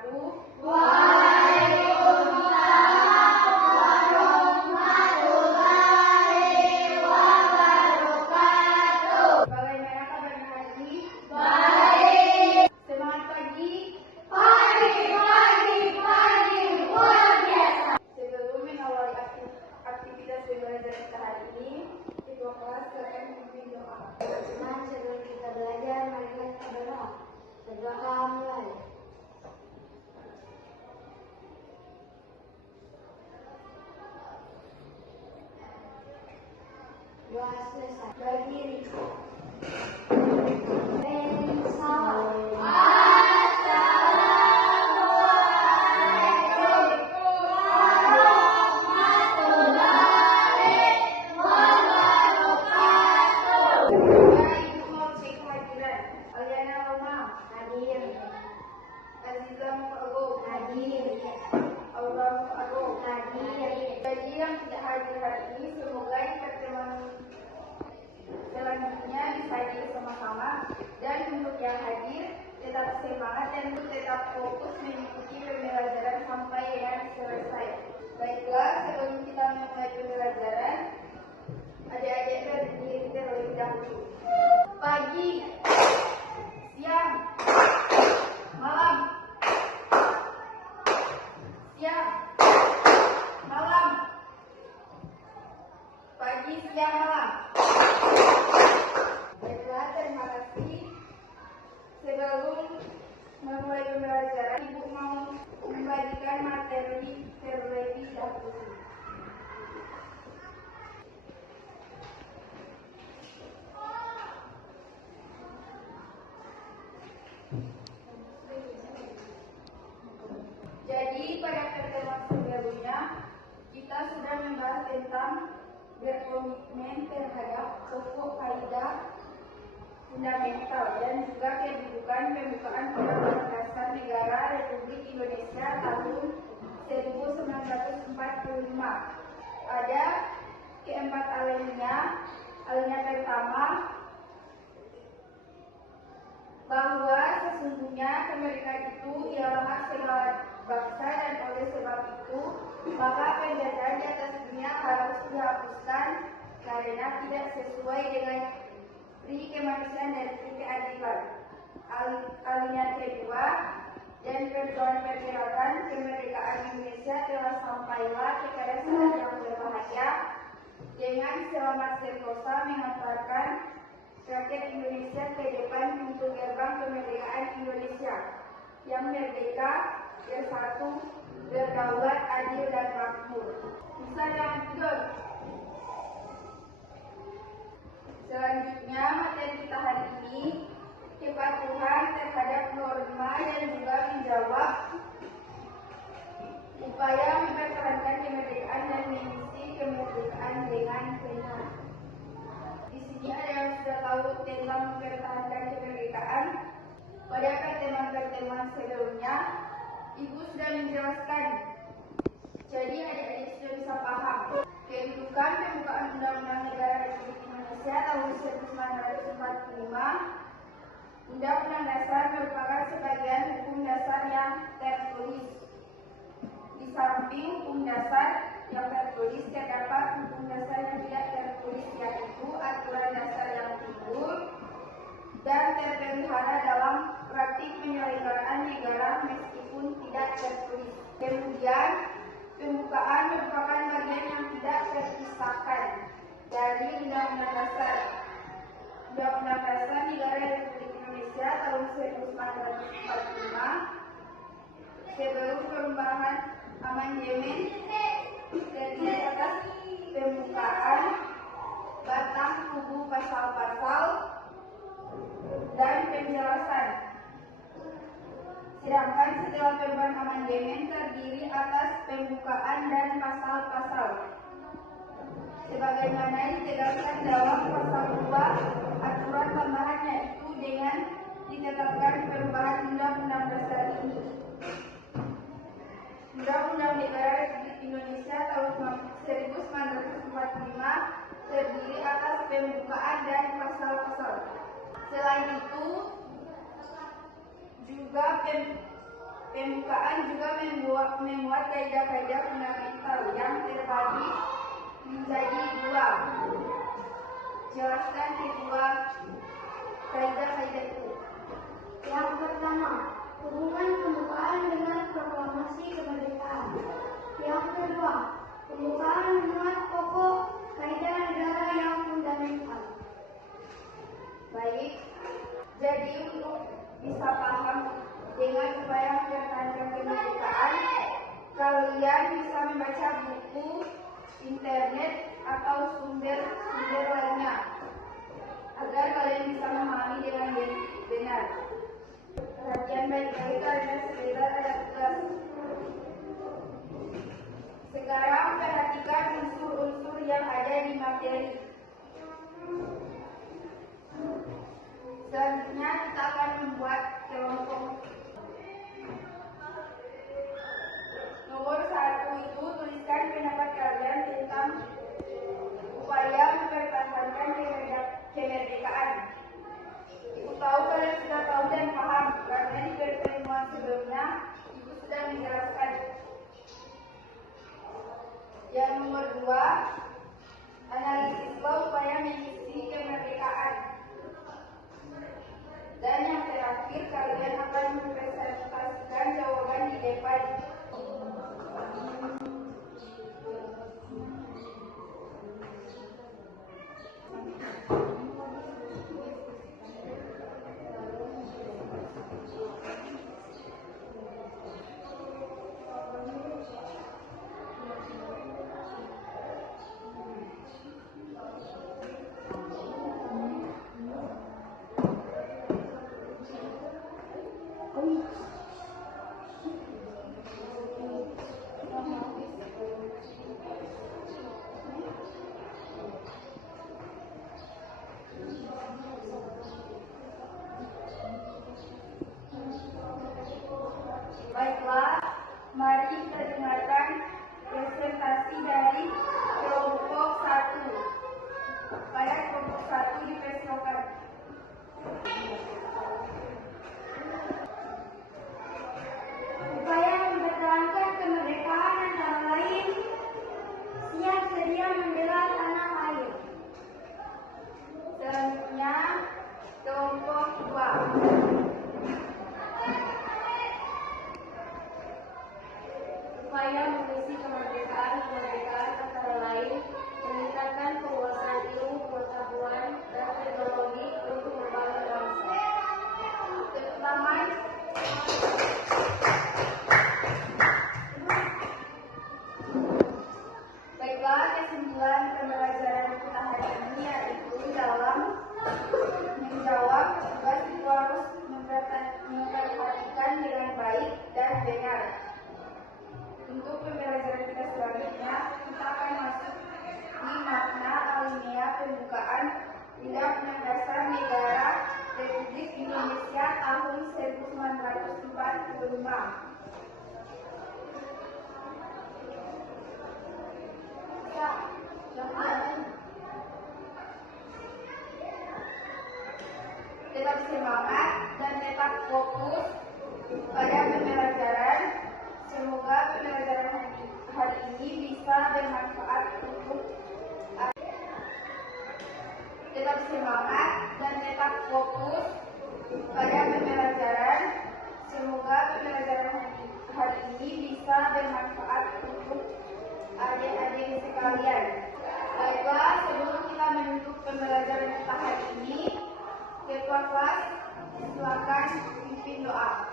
wabarakatuh. Waalaikumsalam warahmatullahi wabarakatuh. Bagaimana kabarnya hari ini? Baik. Semangat pagi. Pagi, luar biasa. Sebelum mengawali aktivitas belajar kita hari ini, ketua kelas silakan memimpin doa. Teman-teman, sebelum kita belajar, mari kita berdoa. Berdoa mulai. Doa selesai. Berdiri. Bagi yang tidak hadir hari ini, semoga di pertemuan selanjutnya bisa hadir sama-sama. Dan untuk yang hadir, tetap semangat dan tetap fokus mengikuti pembelajaran sampai dengan selesai. Baiklah, sebelum kita memulai pembelajaran, adik-adik berdiri terlebih dahulu. Pagi, siang, malam, siang, malam, pagi, siang, malam. Baiklah, terima kasih. Sebelum memulai pembelajaran, Ibu mau membagikan materi terlebih dahulu. Jadi pada pertemuan sebelumnya kita sudah membahas tentang berkomitmen terhadap pokok kaidah fundamental dan juga kedudukan pembukaan Undang-Undang Dasar Negara Republik Indonesia tahun 1945. Ada keempat alinea. Alinea pertama, bahwa sesungguhnya kemerdekaan itu ialah hak segala bangsa dan oleh sebab itu maka penjajahan di atas dunia harus dihapuskan karena tidak sesuai dengan prinsip kemanusiaan dan prinsip keadilan. Alinea kedua, dan perjuangan pergerakan kemerdekaan Indonesia telah sampailah kepada saat yang berbahaya dengan selamat sentosa mengantarkan rakyat Indonesia ke depan pintu gerbang kemerdekaan Indonesia yang merdeka, bersatu, berdaulat, adil dan makmur. Bisa jangan tidur. Selanjutnya materi kita hari ini kepatuhan terhadap norma dan juga menjawab upaya mempertahankan kemerdekaan dan mengisi kemerdekaan dengan benar. Di sini ada yang sudah tahu tentang mempertahankan kemerdekaan. Pada pertemuan-pertemuan sebelumnya, Ibu sudah menjelaskan. Jadi adik-adik sudah bisa paham kedudukan pembukaan Undang-Undang Negara Republik Indonesia tahun 1945. Undang-Undang Dasar merupakan sebagian hukum dasar yang tertulis. Di samping hukum dasar yang tertulis terdapat hukum dasar yang tidak tertulis, yaitu aturan dasar yang timbul dan terpelihara dalam praktik penyelenggaraan negara meskipun tidak tertulis. Kemudian, pembukaan merupakan bagian yang tidak terpisahkan dari Undang-Undang Dasar. Undang-Undang Dasar Negara Republik Indonesia tahun 1945 sebelum perubahan amandemen terdiri atas pembukaan, batang tubuh pasal-pasal, dan penjelasan. Sedangkan setelah perubahan amandemen terdiri atas pembukaan dan pasal-pasal. Sebagaimana ditegaskan dalam pasal 2, aturan tambahannya itu dengan ditetapkan perubahan Undang-Undang Dasar ini. Undang-Undang Negara Republik Indonesia tahun 1945 terdiri atas pembukaan dan pasal-pasal. Selain itu juga Pembukaan juga memuat kaidah-kaidah fundamental yang terbagi menjadi dua. Jelaskan kedua kaidah-kaidah itu. Yang pertama, hubungan pembukaan dengan proklamasi kemerdekaan. Yang kedua, pembukaan memuat pokok kaidah negara yang fundamental. Baik, jadi untuk bisa paham dengan upaya mempertahankan kemerdekaan, kalian bisa membaca buku, internet, atau sumber-sumber lainnya agar kalian bisa memahami dengan benar. Perhatian baik-baik karena segera ada tugas. Sekarang perhatikan unsur-unsur yang ada di materi. Selanjutnya kita akan membuat kelompok. Nomor 1 itu tuliskan pendapat kalian tentang upaya mempertahankan kemerdekaan. Ibu tahu kalian sudah tahu dan paham karena di pertemuan sebelumnya Ibu sudah menjelaskan. Yang nomor 2, analisislah upaya mengisi kemerdekaan. Dan yang terakhir, kalian akan mempresentasikan jawaban di depan. Baiklah, mari kita dengarkan presentasi dari kelompok 1. Supaya kelompok 1 dipersilakan. Upaya mempertahankan kemerdekaan antara lain siap sedia membela tanah air. Selanjutnya, kelompok 2. Upaya mengisi kemerdekaan antara lain meningkatkan penguasaan ilmu pengetahuan dan teknologi untuk membangun bangsa. Tepuk tangan. Baiklah, kesimpulan pembelajaran kita hari ini yaitu dalam menjawab tugas itu harus memperhatikan dengan baik dan benar. Untuk pembelajaran kita selanjutnya, kita akan masuk di makna alinea pembukaan Undang-Undang Dasar Negara Republik Indonesia tahun 1945. Tetap semangat dan tetap fokus pada pembelajaran. Semoga pembelajaran hari ini bisa bermanfaat untuk tetap semangat dan tetap fokus pada pembelajaran. Semoga pembelajaran hari ini bisa bermanfaat untuk adik-adik sekalian. Baiklah, sebelum kita menutup pembelajaran kita hari ini, Ketua kelas silakan pimpin doa.